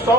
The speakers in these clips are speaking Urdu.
100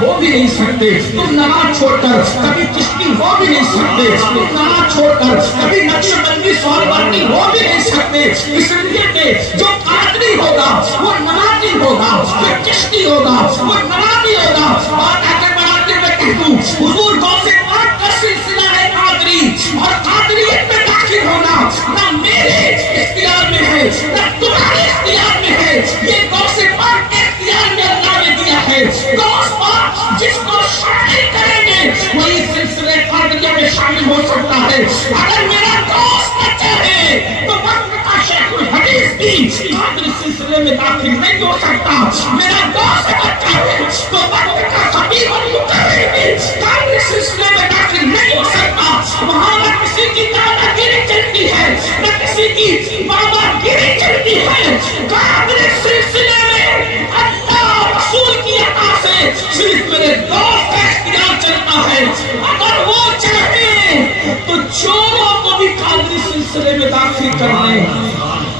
ہو بھی نہیں سکتے، تم نماز چھوڑ کر کبھی چشتی ہو بھی نہیں سکتے، تم نماز چھوڑ کر کبھی نقش بندی سہروردی ہو بھی نہیں سکتے، اس لیے کہ جو قادری ہوگا وہ نمازی ہوگا، جو چشتی ہوگا وہ نمازی ہوگا۔ اور آگے بڑھاتے ہوئے کہہ دوں، حضور غوث پاک کا سلسلہ ہے قادری، اور قادریت میں داخل ہونا نہ میرے اختیار میں ہے نہ تمہارے اختیار میں ہے، یہ غوث پاک کے اختیار میں اللہ نے دیا ہے۔ غوث پاک جس کو شامل کریں گے وہی سلسلے قادریہ میں شامل ہو سکتا ہے۔ اگر میرا دوست نہ چاہے تو وقت کا شیخ الحدیث بھی قادری سلسلے میں داخل نہیں ہو سکتا۔ میرا دوست اگر چاہے تو وقت کا خطیب المقرر بھی قادری سلسلے میں داخل نہیں ہو سکتا۔ وہاں نہ کسی کی دادا گیری چلتی ہے نہ کسی کی بابا گیری چلتی ہے۔ قادری سلسلے میں اللہ رسول کی عطا سے صرف میرے دوست کا اختیار چلتا ہے۔ اگر وہ چاہیں تو چوروں کو بھی قادری سلسلے میں داخل کر لیں،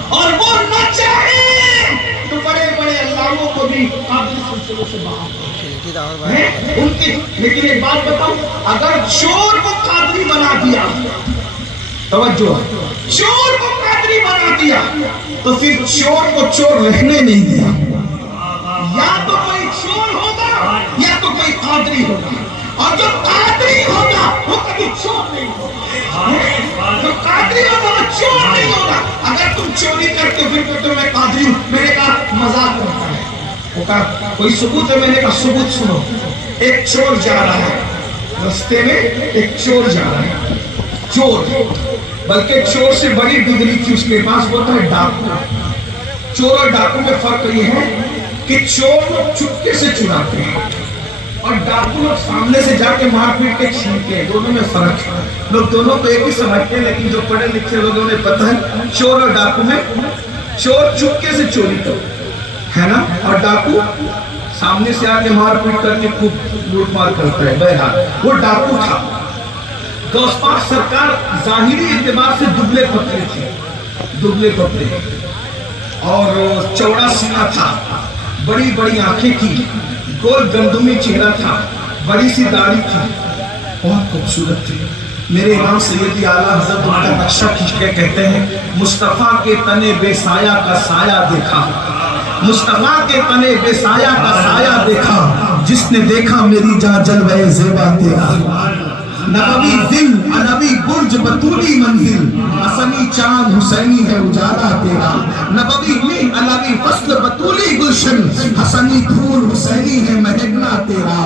اور وہ نہ چاہیں تو بڑے بڑے علاموں کو بھی قادری سلسلے سے باہر ان کی۔ لیکن ایک بات بتاؤ، اگر چور کو قادری بنا دیا، توجہ، چور کو قادری بنا دیا تو پھر چور کو چور رہنے نہیں دیا۔ یا تو کوئی چور ہوگا یا تو کوئی قادری ہوگا، اور جو قادری ہوگا وہ کبھی چور نہیں ہوگا، جو قادری ہوگا وہ چور نہیں ہوگا۔ اگر تم چوری کرتے پھر تو تمہیں قادری ہوں، میں نے کہا مذاق کرتا ہے، وہ کہا کوئی ثبوت ہے؟ میں نے کہا ثبوت سنو۔ ایک چور جا رہا ہے رستے میں، ایک چور جا رہا ہے، چور، بلکہ چور سے بڑی ڈگری تھی اس کے پاس، وہ ہے ڈاکو۔ چور اور ڈاکو میں فرق یہ ہے کہ چور لوگ چپکے سے چراتے ہیں اور ڈاکو لوگ سامنے سے جا کے مار پیٹ کے چھینتے ہیں، دونوں میں فرق ہے۔ لوگ دونوں کو ایک ہی سمجھتے ہیں، لیکن جو پڑھے لکھے لوگوں نے پتہ ہے چور اور ڈاکو میں، چور چپکے سے چوری کرتا ہے نا، اور ڈاکو سامنے سے آ کے مار پیٹ کر کے خوب لوٹ مار کرتا ہے۔ بہرحال وہ ڈاکو تھا۔ غوث پاک سرکار ظاہری اعتبار سے دبلے پتلے تھے، دبلے پتلے، اور چوڑا سینہ تھا، بڑی بڑی آنکھیں تھی، گول گندمی چہرہ تھا، بڑی سی داڑھی تھی، بہت خوبصورت تھی۔ میرے امام سیدی اعلیٰ حضرت ان کا نقشہ کھینچ کے کہتے ہیں، مصطفیٰ کے تنے بے سایہ کا سایہ دیکھا، مصطفیٰ کے تنے بے سایہ کا سایہ دیکھا، جس نے دیکھا میری جاں جلوے زیبا تیرا، نبوی دل علوی برج بطولی منزل، حسنی چاند حسینی ہے اجالا تیرا، نبوی میں علوی فصل بطولی گلشن، حسنی پھول حسینی ہے مہکنا تیرا۔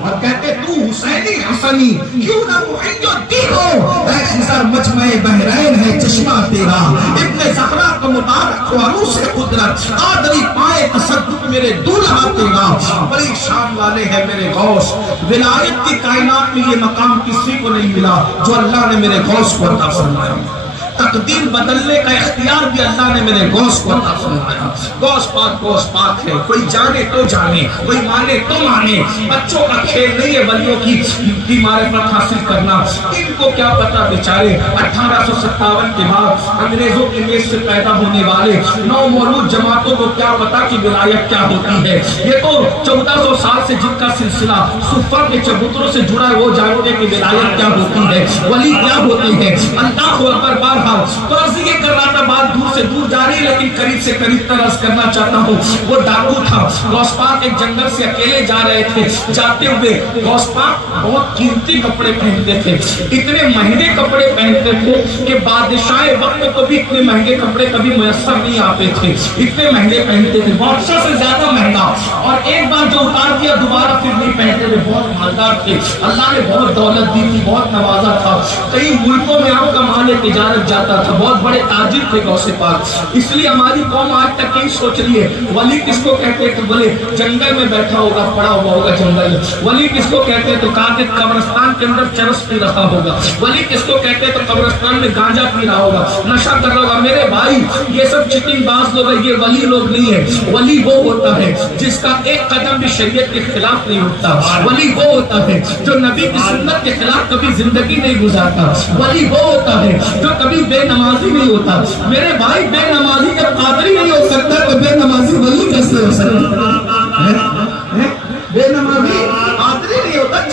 اور کہتے تو حسینی حسنی کیوں نہ محی الدین ہو، اے خضر مجمع بحرین ہے چشمہ تیرا، ابن زہرا کا مبارک و عروس قدرت، قادری پائے تصدق میرے دولہا تیرا، بڑی شان والے ہیں میرے غوث، ولایت کی کائنات میں یہ مقام کسی کو نہیں ملا جو اللہ نے میرے غوث کو عطا فرمایا۔ تقدیر بدلنے کا اختیار بھی اللہ نے میرے غوث کو عطا فرمایا۔ غوث پاک ہے، کوئی جانے تو جانے، کوئی مانے تو مانے، بچوں کا کھیل نہیں ہے ولیوں کی معرفت حاصل کرنا۔ ان کو کیا پتا بیچارے 1857 کے بعد انگریزوں کے میز سے پیدا ہونے والے نو مولود جماعتوں کو کیا پتا کہ ولایت کیا ہوتی ہے۔ یہ تو 1400 سال سے جن کا سلسلہ صفہ کے چبوتروں سے جڑا ہے وہ جانتے ہیں کہ ولایت کیا ہوتی ہے، ولی کیا ہوتی ہے۔ اللہ اکبر بار تو عرض یہ کر رہا تھا، بات دور سے دور جا رہی ہے لیکن قریب سے قریب تک عرض کرنا چاہتا ہوں۔ وہ ڈاکو تھا، غوث پاک ایک جنگل سے اکیلے جا رہے تھے، جاتے ہوئے غوث پاک بہت قیمتی کپڑے پہنتے تھے، اتنے مہنگے کپڑے پہنتے تھے کہ بادشاہ وقت کو بھی اتنے مہنگے کپڑے کبھی میسر نہیں آتے تھے، اتنے مہنگے پہنتے تھے، بادشاہ سے زیادہ مہنگا، اور ایک بار جو اتار دیا دوبارہ پھر نہیں پہنتے تھے، بہت مالدار تھے، اللہ نے بہت دولت دی تھی، بہت نوازا تھا، کئی ملکوں میں آپ کا مال تجارت جاتا تھا، بہت بڑے تاجر تھے غوث پاک۔ اس لیے ہماری قوم آج تک یہی سوچ رہی ہے ولی کس کو کہتے تھے، بولے جنگل میں بیٹھا ہوگا، پڑا ہوا ہوگا جنگل۔ ولی کس کو کہتے تو کہا کہ قبرستان کے اندر چرس پی رہا ہوگا۔ ولی کس کو کہتے تو قبرستان میں گانجا پی رہا ہوگا، نشہ کر رہا ہوگا۔ میرے بھائی یہ سب چٹنگ باز لوگ ہیں، یہ ولی لوگ نہیں ہے۔ ولی وہ ہوتا ہے جس کا ایک قدم بھی شریعت کے خلاف نہیں اٹھتا، ولی وہ ہوتا ہے جو نبی کی سنت کے خلاف کبھی زندگی نہیں گزارتا، ولی وہ ہوتا ہے جو کبھی بے نمازی نہیں ہوتا۔ میرے بھائی بے نمازی جب قادری نہیں ہو سکتا تو بے نمازی ولی کیسے ہو سکتا ہے؟ بے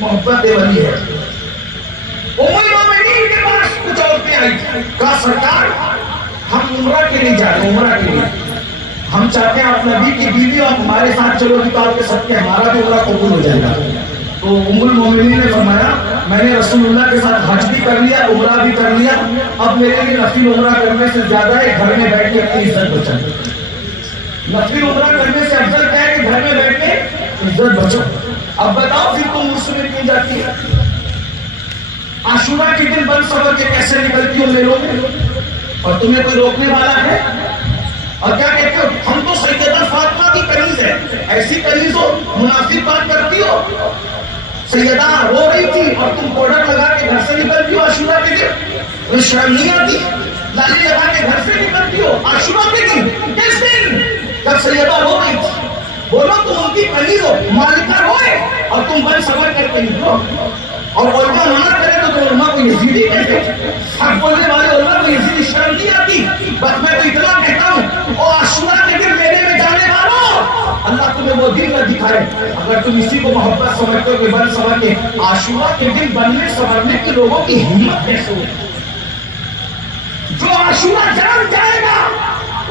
محبت ولی ہے. ام المومنین کے پاس کچھ عورتیں آئی تھی, کہا سرکار ہم عمرہ کے لیے جا رہے ہیں, عمرہ کے لیے ہم چاہتے ہیں آپ نبی کی بیوی اور ہمارے ساتھ چلو گی تو آپ کے سب کے ہمارا بھی عمرہ قبول ہو جائے گا. تو ام المومنین نے فرمایا میں نے رسول اللہ کے ساتھ حج بھی کر لیا, عمرہ بھی کر لیا, اب میرے لیے نفل عمرہ کرنے سے زیادہ ہے گھر میں بیٹھ کے اپنی عزت بچاؤ. نفل عمرہ کرنے سے افضل کیا ہے کہ گھر میں بیٹھ کے عزت بچاؤ. اب بتاؤ پھر تم اس میں کیوں جاتی ہے؟ عاشورہ کے دن بن سبر کے کیسے نکلتی ہو میروں میں, اور تمہیں کوئی روکنے والا ہے؟ اور کیا کہتے ہو ہم تو سیدہ فاطمہ کی کنیز ہے, ایسی کنیز ہو منافق بات کرتی ہو. سیدہ رو رہی تھی اور تم پاؤڈر لگا کے گھر سے نکلتی ہو عاشورہ کے دن, تمہیں شرم نہیں آتی؟ لالی لگا کے گھر سے نکلتی ہو عاشورہ کے دن, کس دن جب سیدہ رو رہی تھی. بولو تم ان کی کنیز ہو, مالکہ روئے اور تم بن سبر کر کے نکلو. اور علماء منع کرے تو تم علماء کو یزیدی کہتے ہو, حق بولنے والے علماء کو یزیدی شرم نہیں آتی. بس میں تو اتنا کہتا ہوں او عاشورہ کے دن میلے میں جانے والوں, اللہ تمہیں وہ دن نہ دکھائے. اگر تم اسی کو محبت سمجھتے ہو کہ بن سبر کے, عاشورہ کے دن بننے سبرنے کے لوگوں کی ہمت کیسے ہوگی؟ جو عاشورہ جان جائے گا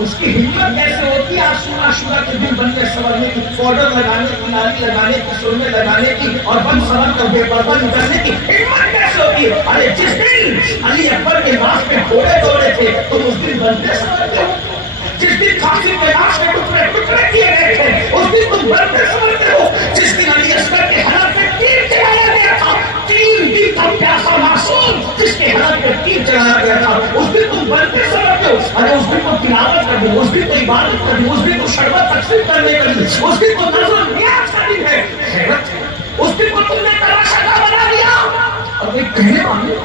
اس کی ہمت کیسے ہوتی ہے عاشورہ کے دن بننے سبرنے کی, پاؤڈر لگانے کی, نالی لگانے کی, سرمے لگانے کی اور بن سبر کر بے پردہ نکلنے کی ہمت کیسے ہوتی ہے؟ ارے جس دن علی اکبر کے لاش پہ گھوڑے دوڑے تھے تم اس دن بنتے سبرتے ہو. جس دن قاسم کے لاش کے ٹکڑے ٹکڑے کیے گئے تھے اس دن تم بنتے سبرتے ہو. جس دن علی اصغر کے حلق پہ تیر چلایا گیا تھا, 3 دن کا پیاسا معصوم جس کے حلق پہ تیر چلایا گیا تھا, اس دن تم بنتے سبرتے ہو. ارے اس دن تو تلاوت کر دی, اس دن تو عبادت کر دی, اس دن تو شربت تقسیم کرنے کا دن, اس دن تو نظر و نیاز کا دن ہے. حیرت ہے, اس دن کو تم نے تماشا بنا دیا. اور کوئی کہنے والے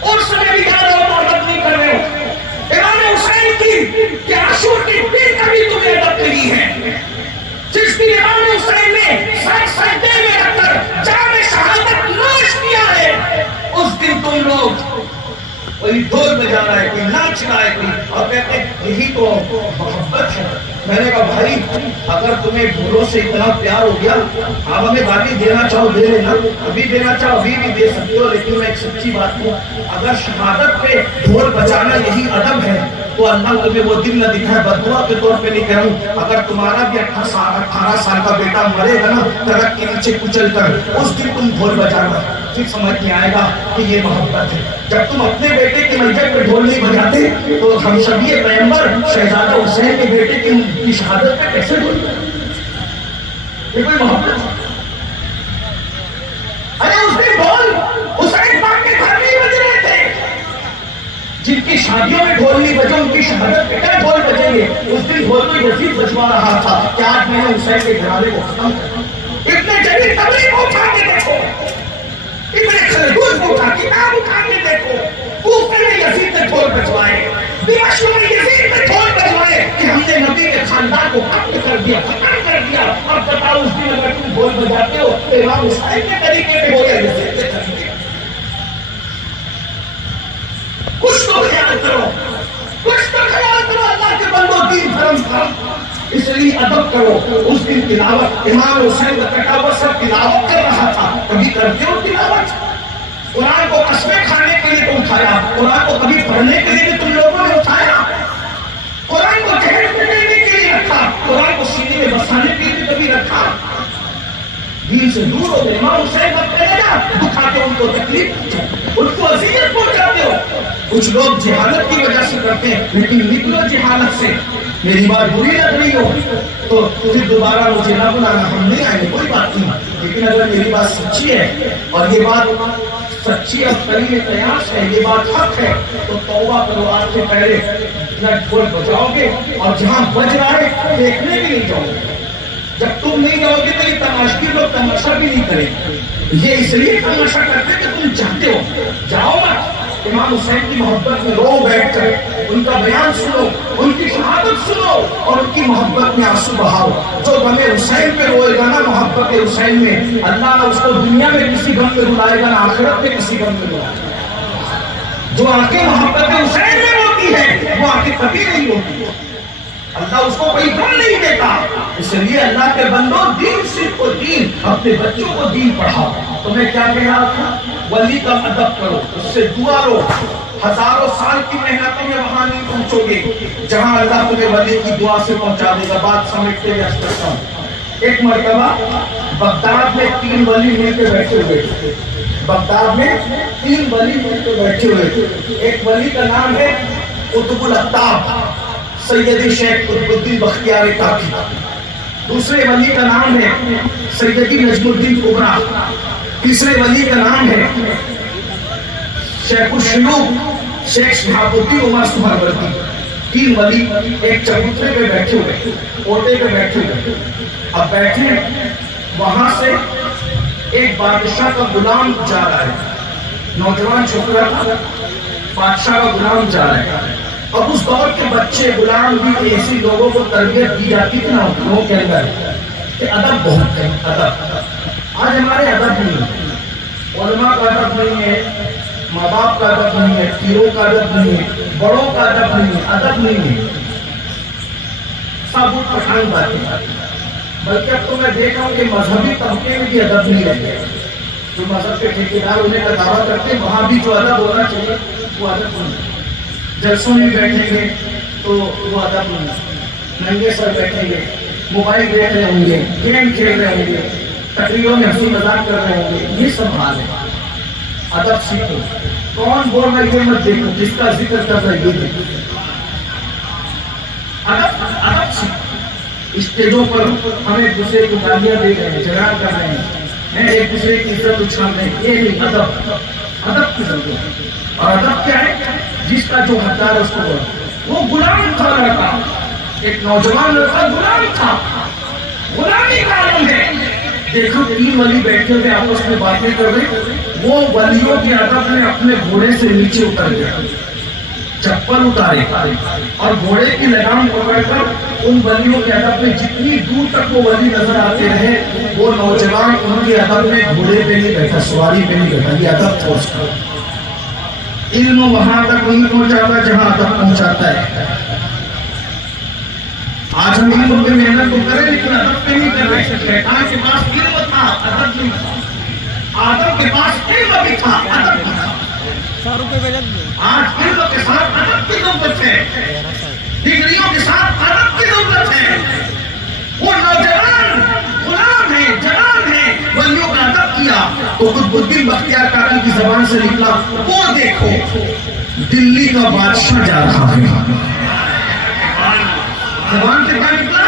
اور سمے بھی جا رہے ہو عبادت نہیں کر رہے ہو. امام حسین کی عاشور کی دن کبھی تمہیں ادب نہیں ہے. جس دن امام حسین نے سر سجدے میں رکھ کر جام شہادت نوش کیا ہے اس دن تم لوگ کوئی ڈھول بجا رہا ہے, کوئی ناچ رہا ہے, کوئی اور کہتے ہیں یہی تو محبت ہے. میں نے کہا بھائی اگر تمہیں ڈھولوں سے اتنا پیار ہو گیا آپ ہمیں باقی دینا چاہو دے لینا, ابھی دینا چاہو ابھی بھی دے سکتے ہو. لیکن میں ایک سچی بات ہوں, اگر شہادت پہ ڈھول بجانا یہی ادب ہے تو اللہ تمہیں وہ دن نہ دکھائے. بددعا کے طور پہ نہیں کہہ رہا ہوں, اگر تمہارا بھی 18 سال کا بیٹا مرے گا نا ٹرک کے نیچے کچل کر, اس دن تم ڈھول بجانا, پھر سمجھ میں آئے گا کہ یہ محبت ہے. جب تم اپنے بیٹے کے میت پہ ڈھول نہیں بجاتے تو ہم شبیہ پیغمبر شہزادہ حسین کے بیٹے کی شہادت پہ کیسے ڈھول بجاتے؟ یہ کوئی محبت ہے؟ ارے اس دن ڈھول حسین پاک کے گھر نہیں بج رہے تھے. جن کی شادیوں میں ڈھول نہیں بجے ان کی شہادت پہ کیا ڈھول بجیں گے؟ اس دن ڈھول تو یزید بجوا رہا تھا کہ آج میں نے حسین کے گھرانے کو ختم کر. اتنے جبھی تبلیغ کو اٹھا کے دیکھو, اتنے خلدون کو اٹھا کتاب اٹھا کے دیکھو, کوفے میں یزید نے ڈھول بجوائے, دمشق میں یزید نے ڈھول بجوائے کہ ہم نے نبی کے خاندان کو ختم کر دیا, ختم کر دیا. اب بتاؤ اس دن اگر تم ڈھول بجاتے ہو تو امام حسین کے طریقے پہ ہو یا یزید کے طریقے؟ کچھ تو خیال کرو, کچھ تو خیال کرو. اللہ کے بندو دین دھرم کرم, اس لیے ادب کرو. اس دن تلاوت امام حسین کا کٹا ہوا سب تلاوت کر رہا تھا. کبھی کرتے ہو تلاوت؟ قرآن کو قسمیں کھانے کے لیے تو اٹھایا, قرآن کو کبھی پڑھنے کے لیے تم لوگوں نے اٹھایا, قرآن کو جہل میں دینے کے لیے رکھا, قرآن کو سینے میں بسانے کے لیے کبھی رکھا. دین سے دور ہو گئے. امام حسین کا کلیجہ دکھاتے ہو, ان کو تکلیف, ان کو اذیت پہنچاتے ہو. کچھ لوگ جہالت کی وجہ سے کرتے ہیں, لیکن نکلو جہالت سے. میری بات بری لگ رہی ہو تو پھر دوبارہ مجھے نہ بلانا, ہم نہیں آئیں گے, کوئی بات نہیں. لیکن اگر میری بات سچی ہے اور یہ بات سچی اور قریب قیاس ہے, یہ بات حق ہے, تو توبہ کرو. آج سے پہلے نہ ڈھول بجاؤ گے اور جہاں بج رہا ہے دیکھنے بھی نہیں جاؤ گے. جب تم نہیں جاؤ گے تو یہ تماشی لوگ تماشا بھی نہیں کریں گے. یہ اس لیے تماشا کرتے کہ تم چاہتے ہو. جاؤ مت, امام حسین کی محبت میں رو بیٹھ کر ان کا بیان سنو, ان کی شہادت سنو اور ان کی محبت میں آنسو بہاؤ. جو غم حسین پہ روئے گا نا محبت حسین میں, اللہ نہ اس کو دنیا میں کسی غم میں رلائے گا, نہ آخرت میں کسی غم میں رلائے گا. جو آنکھیں محبت حسین میں روتی ہے وہ آنکھیں کبھی نہیں روتی. اللہ اس کو کوئی غم نہیں دیتا. اس اس لیے اللہ کے بندوں دین سیکھو، دین اپنے بچوں کو دین پڑھاؤ۔ تو میں کیا کہہ رہا تھا، ولی کا ادب کرو، اس سے دعا لو۔ ہزاروں سال کی محنتوں میں وہاں نہیں پہنچو گے جہاں اللہ تمہیں ولی کی دعا سے پہنچا دے گا۔ بات سمجھتے ہوئے عرض کرتا ہوں، ایک مرتبہ بغداد میں 3 ولی مل کے بیٹھے ہوئے تھے۔ بغداد میں 3 ولی مل کے بیٹھے ہوئے تھے۔ ایک ولی کا نام ہے قطب الاقطاب سیدی شیخ قطب الدین بختیار کاکی، دوسرے ولی کا نام ہے سیدی نجم الدین کبرا، تیسرے ولی کا نام ہے شیخ الشیوخ شیخ شہاب الدین عمر سہروردی۔ 3 ولی ایک چبوترے پہ بیٹھے ہوئے، اوٹے پہ بیٹھے ہوئے۔ اب بیٹھے وہاں سے ایک بادشاہ کا غلام جا رہا ہے، نوجوان چھوکرا تھا، بادشاہ کا غلام جا رہا ہے۔ اب اس دور کے بچے غلام بھی ایسی لوگوں کو تربیت دی جاتی تھی نا گھروں کے اندر کہ ادب بہت ہے، ادب۔ آج ہمارے ادب نہیں ہے، علماء کا ادب نہیں ہے، ماں باپ کا ادب نہیں ہے، پیروں کا ادب نہیں ہے، بڑوں کا ادب نہیں ہے، ادب نہیں ہے، سب پٹھان باتیں۔ بلکہ اب تو میں دیکھ رہا ہوں کہ مذہبی طبقے میں بھی ادب نہیں رہتے، جو مذہب کے ٹھیکیدار ہونے کا دعویٰ کرتے ہیں وہاں بھی جو ادب ہونا چاہیے وہ ادب نہیں ہے۔ جلسوں میں بیٹھیں گے تو وہ ادب نہیں ہے، ننگے سر بیٹھیں گے، موبائل دیکھ رہے ہوں گے، گیم کھیل رہے ہوں گے، تقریروں میں ہنسی مذاق کر رہے ہوں گے، یہ سب حال ہے۔ ادب سیکھو، کون بول رہا ہے یہ مت دیکھو، جس کا ذکر کر رہا ہے یہ دیکھو۔ ادب سیکھو۔ اسٹیجوں پر ہم ایک دوسرے کو گالیاں دے رہے ہیں، جھگڑا کر رہے ہیں، ایک دوسرے کی عزت اچھال رہے ہیں، یہ نہیں ادب۔ ادب کی ضرورت ہے، اور ادب کیا ہے؟ جس کا جو حقدار ہے اس کو بولو۔ وہ غلام تھا لڑکا، ایک نوجوان لڑکا غلام تھا، غلامی کا عالم ہے۔ دیکھو 3 ولی بیٹھے ہوئے آپس میں باتیں کر رہے، وہ ولیوں کے ادب میں اپنے گھوڑے سے نیچے اتر گیا، چپل اتارے اور گھوڑے کی لگام پکڑ کر ان ولیوں کے ادب میں جتنی دور تک وہ ولی نظر آتے رہے، وہ نوجوان ان کے ادب میں گھوڑے پہ نہیں بیٹھا، سواری پہ نہیں بیٹھا۔ یہ ادب تھا اس کا۔ علم وہاں تک نہیں پہنچاتا جہاں ادب پہنچاتا ہے۔ آج ہم علم پہ محنت تو کریں لیکن ادب پہ نہیں کر رہے۔ شیطان کے پاس علم تھا، ادب نہیں تھا۔ آدم کے پاس علم بھی تھا، ادب نہیں تھا۔ آج علم کے ساتھ ادب کی ضرورت ہے، ڈگریوں کے ساتھ ادب کی ضرورت ہے۔ وہ نوجوان غلام ہے، جوان ہے، ولیوں کا ادب کیا تو قطب الدین بختیار کاکی کی زبان سے نکلا، وہ دیکھو دلی کا بادشاہ جا رہا ہے۔ زبان سے کیا نکلا؟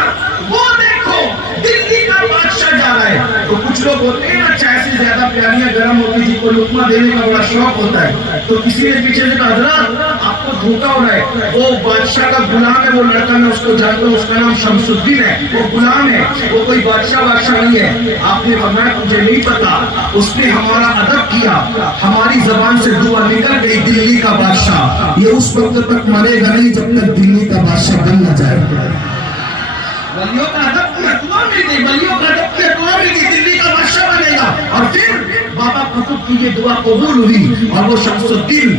وہ دیکھو دلی کا بادشاہ جا رہا ہے۔ تو کچھ لوگ ہوتے ہیں نا چائے سے زیادہ پیالیاں گرم ہوتی جن کو لقمہ دینے کا بڑا شوق ہوتا ہے، تو کسی نے پیچھے سے کہا حضرات آپ کو دھوکا ہو رہا ہے، وہ بادشاہ کا غلام ہے، وہ لڑکا میں اس کو جانتا ہوں، اس کا نام شمس الدین ہے، وہ غلام ہے، وہ کوئی بادشاہ نہیں ہے۔ آپ نے فرمایا مجھے نہیں پتا، اس نے ہمارا ادب کیا، ہماری زبان سے دعا نکل گئی دلی کا بادشاہ، یہ اس وقت تک مرے گا نہیں جب تک دلی کا بادشاہ بن نہ جائے۔ ولیوں کا ادب کیا دعا نہیں دی، ولیوں کا ادب کیا دعا نہیں دی، دلی کا بادشاہ بنے گا۔ اور پھر بابا قطب کی یہ دعا قبول ہوئی اور وہ شمس الدین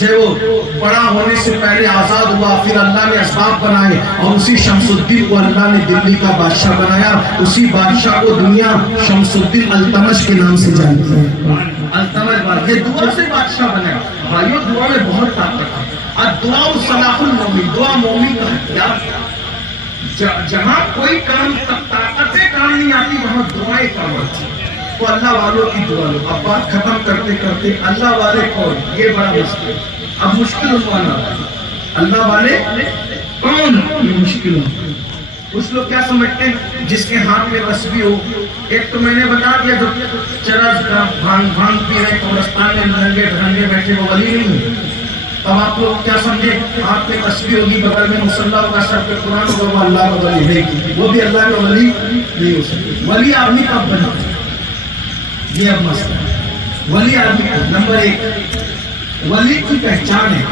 جو بڑا ہونے سے پہلے آزاد ہوا، پھر اللہ نے اسباب بنائے اور اسی شمس الدین کو اللہ نے دلی کا بادشاہ بنایا۔ اسی بادشاہ کو دنیا شمس الدین التمش کے نام سے جانتی ہے۔ التمش یہ دعا سے بادشاہ بنا۔ بھائیو دعا میں بہت طاقت ہے۔ الدعاء صلاح المومن، دعا مومن کا ہتھیار۔ جہاں کوئی کام طاقتیں کام نہیں آتی وہاں دعائیں کام آتی۔ تو اللہ والوں کی دعا لو۔ اب بات ختم کرتے کرتے اللہ والے کون، یہ بڑا مشکل، اب مشکل عنوان آتا ہے۔ اللہ والے کون، یہ مشکل عنوان۔ کچھ لوگ کیا سمجھتے ہیں جس کے ہاتھ میں تسبیح ہو، ایک تو میں نے بتا دیا جو چرس کا بھانگ پی رہے قبرستان میں ننگے ڈھنگے بیٹھے وہ ولی نہیں ہے۔ اب آپ لوگ کیا سمجھے، ہاتھ میں تسبیح ہوگی، بغل میں مصلی ہوگا، سر پہ قرآن ہوگا، وہ اللہ کا ولی ہے، وہ بھی اللہ کا ولی نہیں ہو سکتا۔ ولی آدمی کب بنا، یہ اب مسئلہ ہے۔ ولی آدمی نمبر 1 ولی کی پہچان ہے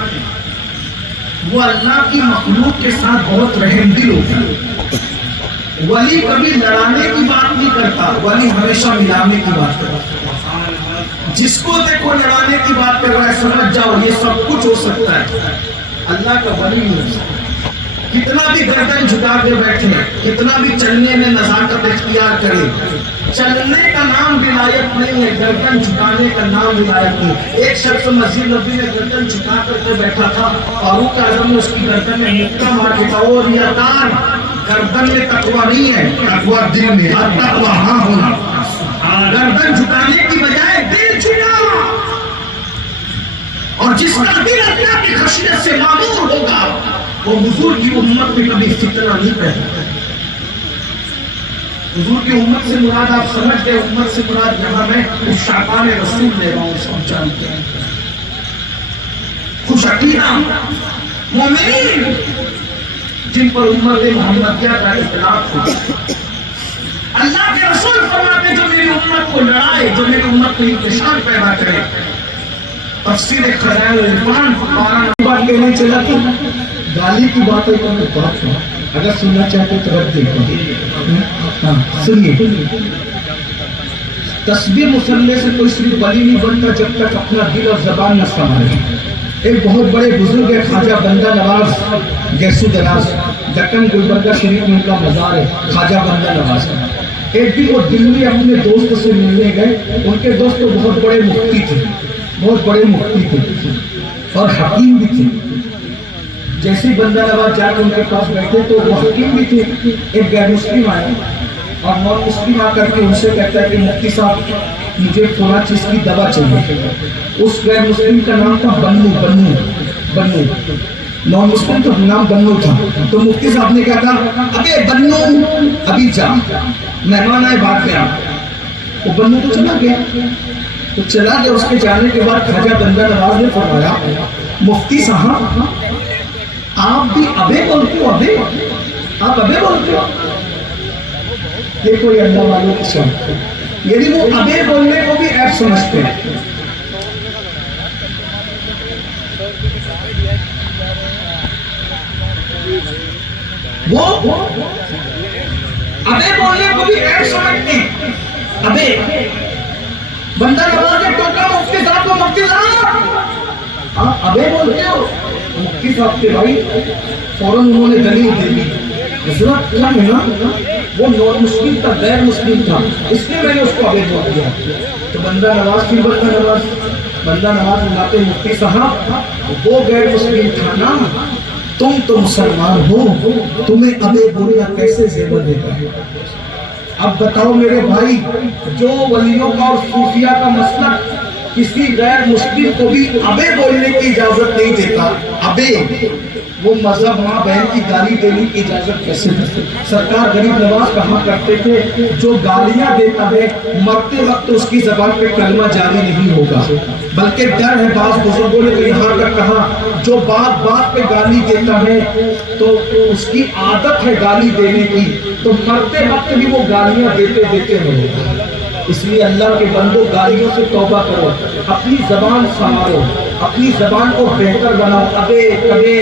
وہ اللہ کی مخلوق کے ساتھ بہت رحم دل ہوتا ہے۔ ولی کبھی لڑانے کی بات نہیں کرتا، ولی ہمیشہ ملانے کی بات کرتا ہے۔ جس کو دیکھو لڑانے کی بات کر رہا ہے سمجھ جاؤ یہ سب کچھ ہو سکتا ہے، اللہ کا ولی نہیں ہو سکتا۔ کتنا بھی گردن جھکا کے بیٹھے، کتنا بھی چلنے میں نزاکت اختیار کرے، چلنے کا نام ولایت نہیں ہے، گردن جھکانے کا نام ولایت نہیں۔ ایک شخص مسجد نبی میں گردن جھکا کر کے بیٹھا تھا، فاروق اعظم نے اس کی گردن میں مکہ مار کے کہا، اور ریاکار، گردن میں تقویٰ نہیں ہے، تقویٰ دل میں، التقویٰ ہاں ہونا۔ گردن جھکانے کی بجائے دل جھکا، اور جس کا دل اللہ کی خشیت سے معمور ہوگا وہ حضور کی امت میں کبھی فتنہ نہیں پیدا۔ حضور کی امت سے مراد آپ سمجھ گئے، امت سے مراد یہاں میں اس شعبان رسول لے رہا ہوں، سب جانتے ہیں، خوش عقیدہ مومنین جن پر امت محمدیہ کا اطلاق ہو۔ اللہ کے رسول فرماتے جو میری امت کو لڑائے، جو میری امت میں انتشار پیدا کرے۔ تفسیر خزائن العرفان 12 بات کہنے چلا کہ گالی کی باتیں کا میں بات سنا، اگر سننا چاہتے تو رکھ دیکھیں۔ ہاں سنیے، تسبیح مسلح سے کوئی صرف ولی نہیں بنتا جب تک اپنا دل اور زبان نہ سنبھالے۔ ایک بہت بڑے بزرگ ہے خواجہ بندہ نواز گیسو دراز، دکن گلبرگہ شریف میں ان کا مزار ہے، خواجہ بندہ نواز۔ ایک دن وہ دلی اپنے دوست سے ملنے گئے، ان کے دوست تو بہت بڑے مفتی تھے، بہت بڑے مفتی تھے اور حکیم بھی تھے۔ جیسے بندہ نواز جا کے ان کے پاس بیٹھے تو وہ حکیم بھی تھے، ایک غیر مسلم آیا اور نان مسلم آ کر کے ان سے کہتا ہے کہ مفتی صاحب مجھے فلاں چیز کی دوا چاہیے۔ اس غیر مسلم کا نام تھا بنو، نان مسلم تو نام بنو تھا۔ تو مفتی صاحب نے کہا تھا ابے بنو ابھی جا، مہمان آئے بعد میں آ۔ وہ بنو تو چلا گیا، تو چلا گیا۔ اس کے جانے کے بعد خواجہ بندہ نواز نے فرمایا مفتی صاحب آپ بھی ابے بولتے ہو، ابے آپ ابے بولتے ہو؟ یہ کوئی اللہ والوں کی شان، یعنی وہ ابے بولنے کو بھی عیب سمجھتے ہیں۔ وہ ابے بولنے کو بھی عیب سمجھتے ہیں۔ ابے بندہ نواز نے ٹوکا مفتی صاحب کو، مفتی صاحب آپ ابے بولتے ہو؟ مفتی صاحب کے بھائی فوراً انہوں نے دلیل دے دی، حضرت کیا ہے نا وہ نان مسلم تھا، غیر مسلم تھا، اس لیے میں نے اس کو ابے بول دیا۔ تو بندہ نواز کی بندہ نواز بناتے مفتی صاحب وہ غیر مسلم تھا نا، تم تو مسلمان ہو، تمہیں ابے بولنا کیسے زیور دیتا ہے؟ اب بتاؤ میرے بھائی، جو ولیوں کا اور صوفیہ کا مسلک کسی غیر مسلم کو بھی ابے بولنے کی اجازت نہیں دیتا، ابے وہ مذہب ماں بہن کی گالی دینے کی اجازت کیسے دیتے؟ سرکار غریب نواز کہا کرتے تھے جو گالیاں دیتا ہے مرتے وقت اس کی زبان پہ کلمہ جاری نہیں ہوگا، بلکہ ڈر ہے۔ بعض بزرگوں نے تو یہاں تک کہا جو بات بات پہ گالی دیتا ہے تو اس کی عادت ہے گالی دینے کی، تو مرتے وقت بھی وہ گالیاں دیتے رہے گا۔ اس لیے اللہ کے بندوں گالیوں سے توبہ کرو، اپنی زبان سنبھالو، اپنی زبان کو بہتر بناؤ، ابے کبے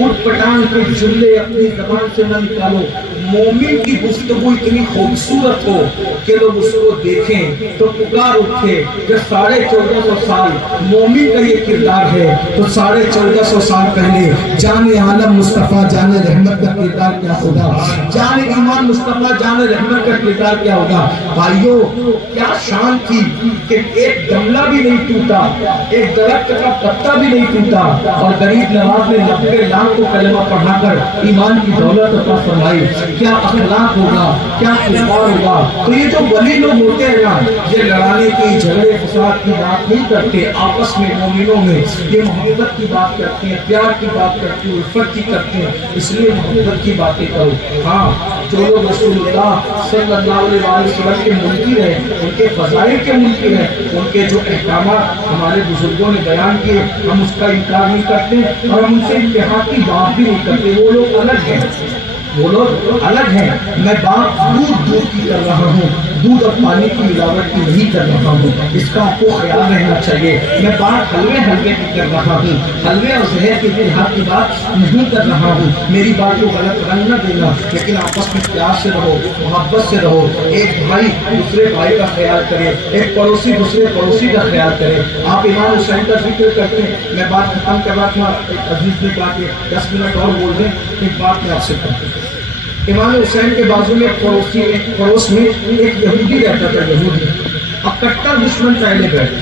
اٹھ پٹان کے جملے اپنی زبان سے نہ نکالو۔ مومن کی گفتگو اتنی خوبصورت ہو کہ لوگ اس کو دیکھیں تو پکار اٹھے۔ جب 1450 سال مومن کا یہ کردار ہے تو 1450 سال پہلے جان عالم مصطفیٰ جان رحمت کا کردار کیا ہوگا، جان ایمان مصطفیٰ جان رحمت کا کردار کیا ہوگا۔ بھائیو کیا شان تھی کہ ایک گملہ بھی نہیں ٹوٹا، ایک درخت کا پتا بھی نہیں ٹوٹا، اور غریب نواز نے 90 لاکھ کو کلمہ پڑھا کر ایمان کی دولت عطا فرمائی۔ کیا اخلاق ہوگا، کیا کردار ہوگا۔ تو یہ جو ولی لوگ ہوتے ہیں نا، یہ لڑانے کی جھگڑے فساد کی بات نہیں کرتے، آپس میں مومنوں میں یہ محبت کی بات کرتے ہیں، پیار کی بات کرتے ہیں، الفت کی کرتے ہیں۔ اس لیے محبت کی باتیں کرو۔ ہاں جو لوگ رسول اللہ صلی اللہ علیہ وسلم کے منکر ہیں، ان کے فضائل کے منکر ہیں، ان کے جو احکامات ہمارے بزرگوں نے بیان کیے ہم اس کا انکار نہیں کرتے اور ہم ان سے انتہا کی بات بھی نہیں کرتے۔ وہ لوگ الگ ہیں، وہ لوگ الگ ہیں. میں بات دودھ کی کر رہا ہوں, دودھ اور پانی کی ملاوٹ کی نہیں کر رہا ہوں, اس کا آپ کو خیال رہنا چاہیے. میں بات حلوے کی کر رہا ہوں, حلوے اور زہر کے اتحاد کی بات نہیں کر رہا ہوں. میری بات کو غلط رنگ نہ دینا, لیکن آپس میں پیار سے رہو, محبت سے رہو. ایک بھائی دوسرے بھائی کا خیال کرے, ایک پڑوسی دوسرے پڑوسی کا خیال کرے. آپ امام حسین کا ذکر کرتے ہیں, میں بات ختم کر رہا تھا, ایک عزیز نے کہا کہ 10 منٹ اور بول دیں, ایک بات میں آپ سے کرتا ہوں. امام حسین کے بازو میں پڑوس میں ایک یہودی رہتا تھا, یہودی, اب کٹر دشمن پہلے بیٹھے,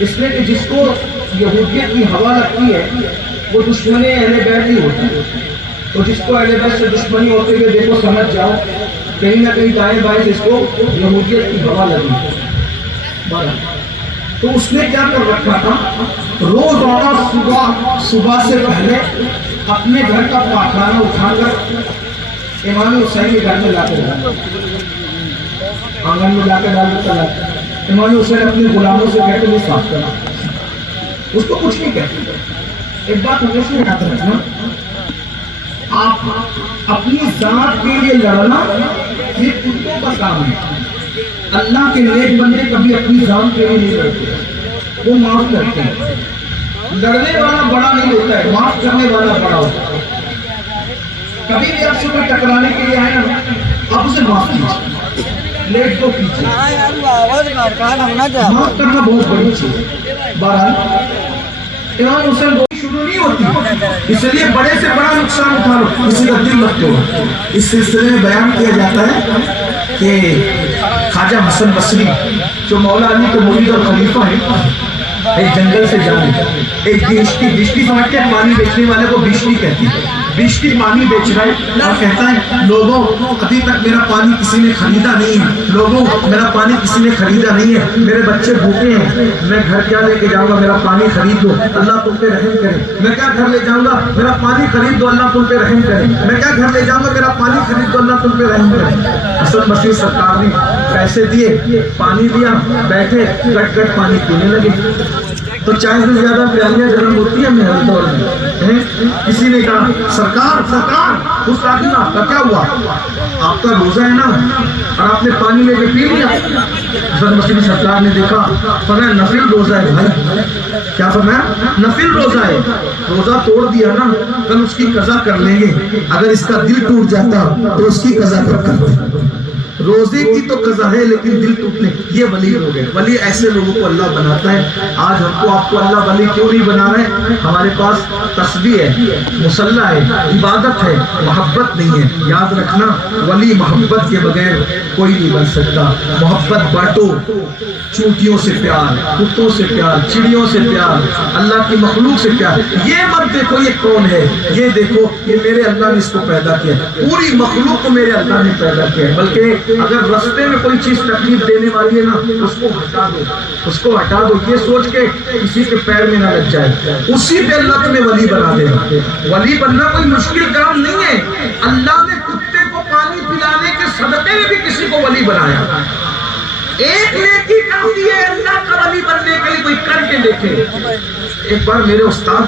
اس لیے کہ جس کو یہودیت کی ہوا لگتی ہے وہ دشمن اہل بیت ہی ہوتا ہے. تو جس کو اہل بیت سے دشمنی ہوتے ہوئے دیکھو سمجھ جاؤ کہیں نہ کہیں دائیں بائیں جس کو یہودیت کی ہوا لگی. تو اس نے کیا کر رکھا تھا, روزانہ صبح سے پہلے اپنے گھر کا پاخانہ اٹھا کر امام حسین کے گھر میں لا کے ڈالا, آنگن میں لا کے ڈال دیتا ہے. امام حسین اپنے غلاموں سے کہتے ہوئے صاف کرنا, اس کو کچھ نہیں کہتے. ایک بات ہمیشہ یاد رکھنا, آپ اپنی ذات کے لیے لڑنا یہ کتوں کا کام ہے. اللہ کے نیک بندے کبھی اپنی ذات کے لیے نہیں لڑتے, وہ معاف کرتے ہیں. لڑنے والا بڑا نہیں ہوتا ہے, معاف کرنے والا بڑا ہوتا ہے. کبھی بھی آپ سے کوئی ٹکرانے کے لیے آئے نا, آپ اسے معاف کیجیے, لیٹ کو کیجیے. معاف کرنا بہت بڑی چیز ہے. بہرحال امام حسین گولی شروع نہیں ہوتی, اس لیے بڑے سے بڑا نقصان اٹھا لو, کسی کا دل مت توڑو. اس سلسلے میں بیان کیا جاتا ہے کہ خواجہ حسن بصری جو مولا علی کے مرید اور خلیفہ ہیں, ایک جنگل سے جا رہے, ایک بشتی سمجھتے ہیں, پانی بیچنے والے کو بشتی کہتی ہے. بشتی پانی بیچ رہا ہے اور کہتا ہے لوگوں ابھی تک میرا پانی کسی نے خریدا نہیں ہے, لوگوں میرا پانی کسی نے خریدا نہیں ہے, میرے بچے بھوکے ہیں, میں گھر کیا لے کے جاؤں گا, میرا پانی خرید دو, اللہ تم پہ رحم کرے. میں کیا گھر لے جاؤں گا, میرا پانی خرید دو, اللہ تم پہ رحم کرے. میں کیا گھر لے جاؤں گا, میرا پانی خرید دو, اللہ تم پہ رحم کرے. حسن بصری سرکار نے پیسے دیے, پانی دیا, بیٹھے گٹ گٹ پانی پینے لگے. تو چائے سے زیادہ پیالیاں گرم ہوتی ہیں میرے دور میں. کسی نے کہا سرکار اس آدمی آپ کا کیا ہوا, آپ کا روزہ ہے نا اور آپ نے پانی لے کے پی لیا. حسن بصری سرکار نے دیکھا, فرمایا نفل روزہ ہے بھائی. کیا فرمایا, نفل روزہ ہے, روزہ توڑ دیا نا, کل اس کی قضا کر لیں گے. اگر اس کا دل ٹوٹ جاتا تو اس کی قضا کب کرتے. روزے کی تو قضا ہے لیکن دل ٹوٹنے, یہ ولی ہو گئے. ولی ایسے لوگوں کو اللہ بناتا ہے. آج ہم کو آپ کو اللہ ولی کیوں نہیں بنا رہے, ہمارے پاس تسبیح ہے, مصلی ہے, عبادت ہے, محبت نہیں ہے. یاد رکھنا ولی محبت کے بغیر کوئی نہیں بن سکتا. محبت بانٹو, چونٹیوں سے پیار, کتوں سے پیار, چڑیوں سے پیار, اللہ کی مخلوق سے پیار. یہ مت دیکھو یہ کون ہے, یہ دیکھو یہ میرے اللہ نے اس کو پیدا کیا, پوری مخلوق کو میرے اللہ نے پیدا کیا. بلکہ اگر رستے میں کوئی چیز تکلیف دینے والی ہے نا, اس کو ہٹا دو, اس کو ہٹا دو, یہ سوچ کے کسی کے پیر میں نہ لگ جائے. اسی پہ اللہ تمہیں ولی بنا دے گا. ولی بننا کوئی مشکل کام نہیں ہے. اللہ نے کتے کو پانی پلانے کے صدقے میں بھی کسی کو ولی بنایا. ایک نیکی کافی ہے اللہ کا ولی بننے کے لیے, کوئی کر کے دیکھے. ایک بار میرے استاد